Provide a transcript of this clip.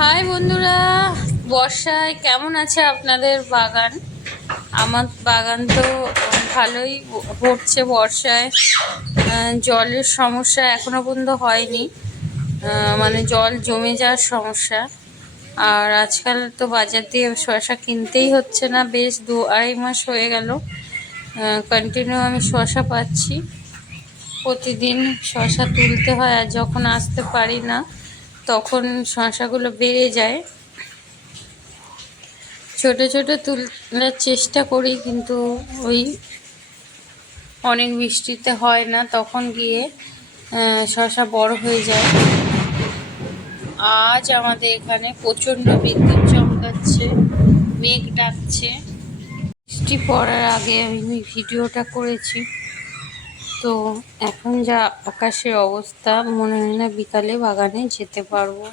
High বন্ধুরা, বর্ষায় কেমন আছে আপনাদের বাগান? আমার বাগান তো ভালোই হচ্ছে বর্ষায়। জলের সমস্যা এখনো পর্যন্ত হয়নি, মানে জল জমে যাওয়ার সমস্যা। আর আজকাল তো বাজার দিয়ে শসা কিনতেই হচ্ছে না, বেশ 2-2.5 মাস হয়ে গেল কন্টিনিউ আমি শসা পাচ্ছি। প্রতিদিন শসা তুলতে হয়, আর যখন আসতে পারি না তখন শসাগুলো বেড়ে যায়। ছোট ছোট তোলার চেষ্টা করি, কিন্তু ওই অনেক বৃষ্টিতে হয় না, তখন গিয়ে শসা বড় হয়ে যায়। আজ আমাদের এখানে প্রচণ্ড বিদ্যুৎ চমকাচ্ছে, মেঘ ডাকছে। বৃষ্টি পড়ার আগে আমি ভিডিওটা করেছি, তো এখন যা আকাশের অবস্থা, মনে হয় না বিকালে বাগানে যেতে পারবো।